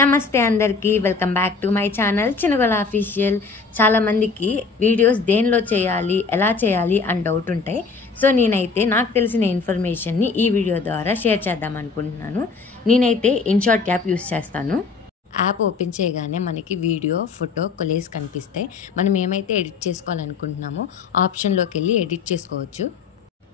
నమస్తే అందరికీ welcome back to my channel Chinugala official. చాలా మందికి వీడియోస్ దేనిలో చేయాలి ఎలా చేయాలి అని డౌట్ ఉంటాయి. సో నేనైతే నాకు తెలిసిన ఇన్ఫర్మేషన్ని ఈ వీడియో ద్వారా షేర్ చేద్దాం అనుకుంటున్నాను. నేనైతే ఇన్షార్ట్ యాప్ యూస్ చేస్తాను. యాప్ ఓపెన్ చేయగానే మనకి వీడియో ఫోటో కొలేజ్ కనిపిస్తాయి. మనం ఏమైతే ఎడిట్ చేసుకోవాలనుకుంటున్నామో ఆప్షన్లోకి వెళ్ళి ఎడిట్ చేసుకోవచ్చు.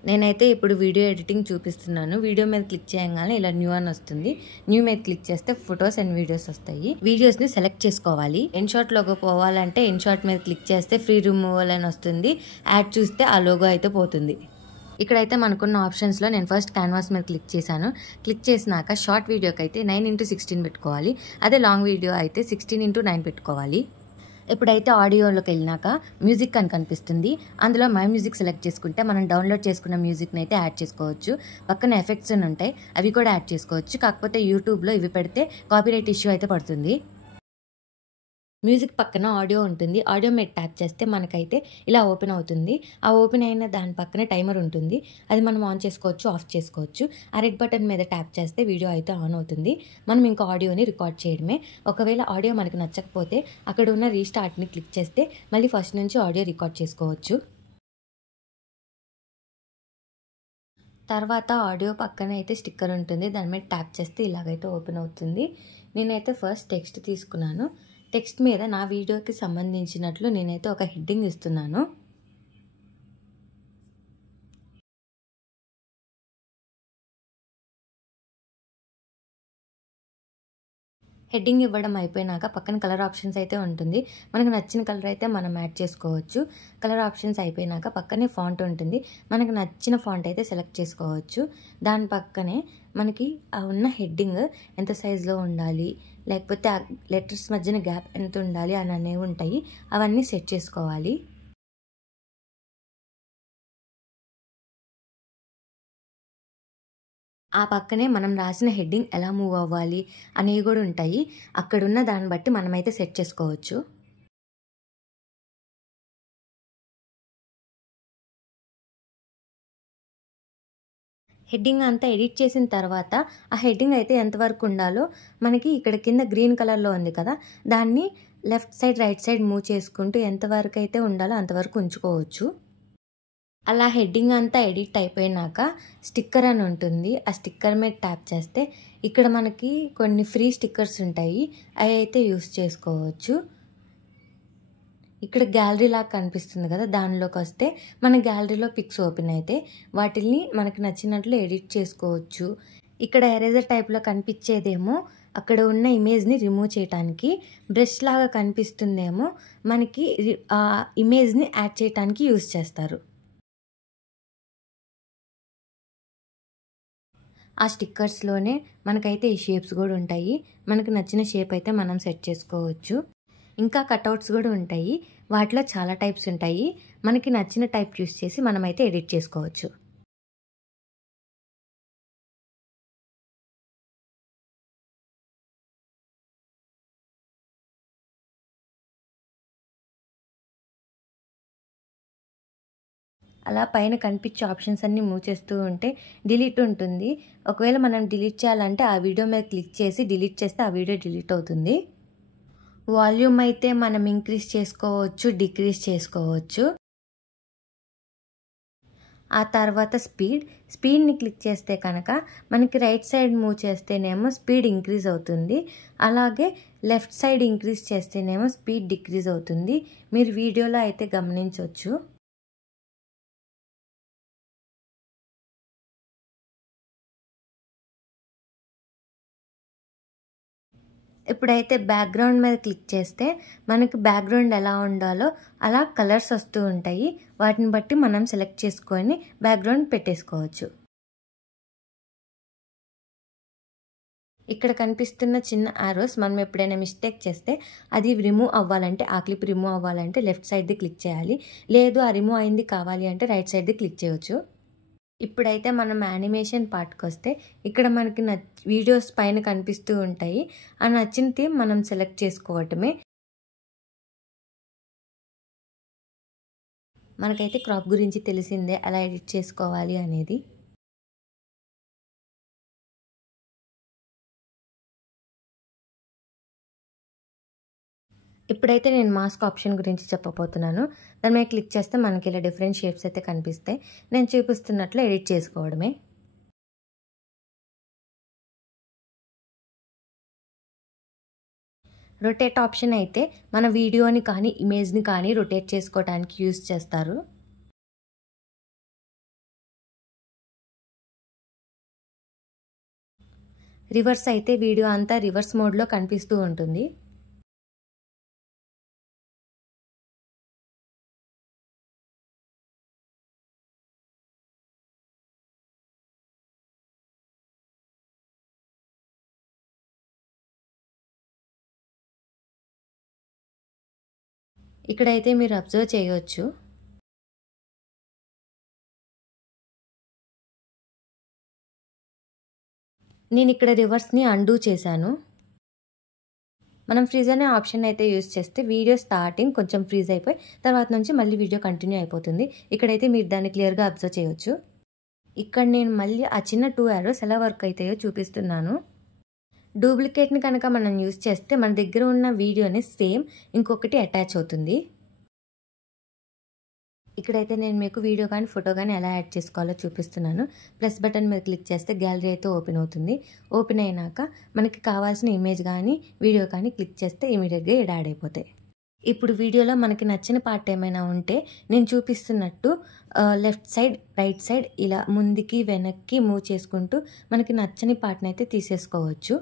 నేనైతే ఇప్పుడు వీడియో ఎడిటింగ్ చూపిస్తున్నాను. వీడియో మీద క్లిక్ చేయగానే ఇలా న్యూ అని వస్తుంది. న్యూ మీద క్లిక్ చేస్తే ఫొటోస్ అండ్ వీడియోస్ వస్తాయి. వీడియోస్ ని సెలెక్ట్ చేసుకోవాలి. ఇన్షార్ట్ లోగో పోవాలంటే ఇన్షార్ట్ మీద క్లిక్ చేస్తే ఫ్రీ రిమూవల్ అని వస్తుంది. యాడ్ చూస్తే ఆ లోగో అయితే పోతుంది. ఇక్కడైతే మనకున్న ఆప్షన్స్ లో నేను ఫస్ట్ క్యాన్వాస్ మీద క్లిక్ చేశాను. క్లిక్ చేసినాక షార్ట్ వీడియోకి అయితే 9:16 పెట్టుకోవాలి. అదే లాంగ్ వీడియో అయితే 16:9 పెట్టుకోవాలి. ఇప్పుడైతే ఆడియోలోకి వెళ్ళినాక మ్యూజిక్ అని కనిపిస్తుంది. అందులో మై మ్యూజిక్ సెలెక్ట్ చేసుకుంటే మనం డౌన్లోడ్ చేసుకున్న మ్యూజిక్ని అయితే యాడ్ చేసుకోవచ్చు. పక్కన ఎఫెక్ట్స్ అని ఉంటాయి, అవి కూడా యాడ్ చేసుకోవచ్చు. కాకపోతే యూట్యూబ్లో ఇవి పెడితే కాపీరైట్ ఇష్యూ అయితే పడుతుంది. మ్యూజిక్ పక్కన ఆడియో ఉంటుంది. ఆడియో మీద ట్యాప్ చేస్తే మనకైతే ఇలా ఓపెన్ అవుతుంది. ఆ ఓపెన్ అయిన దాని పక్కన టైమర్ ఉంటుంది. అది మనం ఆన్ చేసుకోవచ్చు, ఆఫ్ చేసుకోవచ్చు. ఆ రెడ్ బటన్ మీద ట్యాప్ చేస్తే వీడియో అయితే ఆన్ అవుతుంది. మనం ఇంకా ఆడియోని రికార్డ్ చేయడమే. ఒకవేళ ఆడియో మనకు నచ్చకపోతే అక్కడ ఉన్న రీస్టార్ట్ని క్లిక్ చేస్తే మళ్ళీ ఫస్ట్ నుంచి ఆడియో రికార్డ్ చేసుకోవచ్చు. తర్వాత ఆడియో పక్కన అయితే స్టిక్కర్ ఉంటుంది. దాని మీద ట్యాప్ చేస్తే ఇలాగైతే ఓపెన్ అవుతుంది. నేనైతే ఫస్ట్ టెక్స్ట్ తీసుకున్నాను. టెక్స్ట్ మీద నా వీడియోకి సంబంధించినట్లు నేనైతే ఒక హెడ్డింగ్ ఇస్తున్నాను. హెడ్డింగ్ ఇవ్వడం అయిపోయినాక పక్కన కలర్ ఆప్షన్స్ అయితే ఉంటుంది. మనకు నచ్చిన కలర్ అయితే మనం యాడ్ చేసుకోవచ్చు. కలర్ ఆప్షన్స్ అయిపోయినాక పక్కనే ఫాంట్ ఉంటుంది. మనకు నచ్చిన ఫాంట్ అయితే సెలెక్ట్ చేసుకోవచ్చు. దాని పక్కనే మనకి ఆ ఉన్న హెడ్డింగ్ ఎంత సైజులో ఉండాలి, లేకపోతే ఆ లెటర్స్ మధ్యన గ్యాప్ ఎంత ఉండాలి అని అనేవి ఉంటాయి. అవన్నీ సెట్ చేసుకోవాలి. ఆ పక్కనే మనం రాసిన హెడ్డింగ్ ఎలా మూవ్ అవ్వాలి అనేవి కూడా ఉంటాయి. అక్కడున్న దాన్ని బట్టి మనమైతే సెట్ చేసుకోవచ్చు. హెడ్డింగ్ అంతా ఎడిట్ చేసిన తర్వాత ఆ హెడ్డింగ్ అయితే ఎంతవరకు ఉండాలో మనకి ఇక్కడ కింద గ్రీన్ కలర్లో ఉంది కదా, దాన్ని left side right side move చేసుకుంటూ ఎంతవరకు అయితే ఉండాలో అంతవరకు ఉంచుకోవచ్చు. అలా హెడ్డింగ్ అంతా ఎడిట్ అయిపోయినాక స్టిక్కర్ అని ఉంటుంది. ఆ స్టిక్కర్ మీద ట్యాప్ చేస్తే ఇక్కడ మనకి కొన్ని ఫ్రీ స్టిక్కర్స్ ఉంటాయి. అవి అయితే యూస్ చేసుకోవచ్చు. ఇక్కడ గ్యాలరీ లాగా కనిపిస్తుంది కదా, దానిలోకి వస్తే మన గ్యాలరీలో పిక్స్ ఓపెన్ అయితే వాటిని మనకు నచ్చినట్లు ఎడిట్ చేసుకోవచ్చు. ఇక్కడ ఎరేజర్ టైప్లో కనిపించేదేమో అక్కడ ఉన్న ఇమేజ్ని రిమూవ్ చేయడానికి, బ్రష్ లాగా కనిపిస్తుందేమో మనకి ఆ ఇమేజ్ని యాడ్ చేయడానికి యూస్ చేస్తారు. ఆ స్టిక్కర్స్లోనే మనకైతే ఈ షేప్స్ కూడా ఉంటాయి. మనకు నచ్చిన షేప్ అయితే మనం సెట్ చేసుకోవచ్చు. ఇంకా కట్అవుట్స్ కూడా ఉంటాయి. వాటిలో చాలా టైప్స్ ఉంటాయి. మనకి నచ్చిన టైప్ యూస్ చేసి మనమైతే ఎడిట్ చేసుకోవచ్చు. అలా పైన కనిపించే ఆప్షన్స్ అన్నీ మూవ్ చేస్తూ ఉంటే డిలీట్ ఉంటుంది. ఒకవేళ మనం డిలీట్ చేయాలంటే ఆ వీడియో మీద క్లిక్ చేసి డిలీట్ చేస్తే ఆ వీడియో డిలీట్ అవుతుంది. వాల్యూమ్ అయితే మనం ఇంక్రీజ్ చేసుకోవచ్చు, డిక్రీజ్ చేసుకోవచ్చు. ఆ తర్వాత స్పీడ్ని క్లిక్ చేస్తే కనుక మనకి రైట్ సైడ్ మూవ్ చేస్తేనేమో స్పీడ్ ఇంక్రీజ్ అవుతుంది. అలాగే లెఫ్ట్ సైడ్ ఇంక్రీజ్ చేస్తేనేమో స్పీడ్ డిక్రీజ్ అవుతుంది. మీరు వీడియోలో అయితే గమనించవచ్చు. ఇప్పుడైతే బ్యాక్గ్రౌండ్ మీద క్లిక్ చేస్తే మనకి బ్యాక్గ్రౌండ్ ఎలా ఉండాలో అలా కలర్స్ వస్తూ ఉంటాయి. వాటిని బట్టి మనం సెలెక్ట్ చేసుకొని బ్యాక్గ్రౌండ్ పెట్టేసుకోవచ్చు. ఇక్కడ కనిపిస్తున్న చిన్న ఆరోస్ మనం ఎప్పుడైనా మిస్టేక్ చేస్తే అది రిమూవ్ అవ్వాలంటే, ఆ క్లిప్ రిమూవ్ అవ్వాలంటే లెఫ్ట్ సైడ్ది క్లిక్ చేయాలి. లేదు ఆ రిమూవ్ అయింది కావాలి అంటే రైట్ సైడ్ది క్లిక్ చేయవచ్చు. ఇప్పుడైతే మనం యానిమేషన్ పార్ట్కి వస్తే ఇక్కడ మనకి వీడియోస్ పైన కనిపిస్తూ ఉంటాయి. ఆ నచ్చిన థీమ్ మనం సెలెక్ట్ చేసుకోవటమే. మనకైతే క్రాప్ గురించి తెలిసిందే, ఎలా ఎడిట్ చేసుకోవాలి అనేది. ఇప్పుడైతే నేను మాస్క్ ఆప్షన్ గురించి చెప్పబోతున్నాను. దాని మీద క్లిక్ చేస్తే మనకి ఇలా డిఫరెంట్ షేప్స్ అయితే కనిపిస్తాయి. నేను చూపిస్తున్నట్లు ఎడిట్ చేసుకోవడమే. రొటేట్ ఆప్షన్ అయితే మన వీడియోని కానీ ఇమేజ్ని కానీ రొటేట్ చేసుకోవడానికి యూజ్ చేస్తారు. రివర్స్ అయితే వీడియో అంతా రివర్స్ మోడ్లో కనిపిస్తూ ఉంటుంది. ఇక్కడైతే మీరు అబ్జర్వ్ చేయవచ్చు. నేను ఇక్కడ రివర్స్ని అండూ చేశాను. మనం ఫ్రీజ్ అనే ఆప్షన్ అయితే యూజ్ చేస్తే వీడియో స్టార్టింగ్ కొంచెం ఫ్రీజ్ అయిపోయి తర్వాత నుంచి మళ్ళీ వీడియో కంటిన్యూ అయిపోతుంది. ఇక్కడైతే మీరు దాన్ని క్లియర్గా అబ్జర్వ్ చేయవచ్చు. ఇక్కడ నేను మళ్ళీ ఆ చిన్న 2 యారోస్ ఎలా వర్క్ అవుతాయో చూపిస్తున్నాను. డూప్లికేట్ని కనుక మనం యూజ్ చేస్తే మన దగ్గర ఉన్న వీడియోని సేమ్ ఇంకొకటి అటాచ్ అవుతుంది. ఇక్కడైతే నేను మీకు వీడియో కానీ ఫోటో కానీ ఎలా యాడ్ చేసుకోవాలో చూపిస్తున్నాను. ప్లస్ బటన్ మీద క్లిక్ చేస్తే గ్యాలరీ అయితే ఓపెన్ అవుతుంది. ఓపెన్ అయినాక మనకి కావాల్సిన ఇమేజ్ కానీ వీడియో కానీ క్లిక్ చేస్తే ఇమీడియట్గా యాడ్ అయిపోతాయి. ఇప్పుడు వీడియోలో మనకి నచ్చిన పార్ట్ ఏమైనా ఉంటే నేను చూపిస్తున్నట్టు లెఫ్ట్ సైడ్ రైట్ సైడ్ ఇలా ముందుకి వెనక్కి మూవ్ చేసుకుంటూ మనకి నచ్చని పార్ట్ని అయితే తీసేసుకోవచ్చు.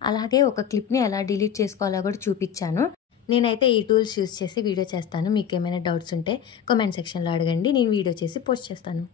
అలాగే ఒక క్లిప్ని ఎలా డిలీట్ చేసుకోవాలో కూడా చూపించాను. నేనైతే ఈ టూల్స్ యూజ్ చేసి వీడియో చేస్తాను. మీకు ఏమైనా డౌట్స్ ఉంటే కామెంట్ సెక్షన్లో అడగండి, నేను వీడియో చేసి పోస్ట్ చేస్తాను.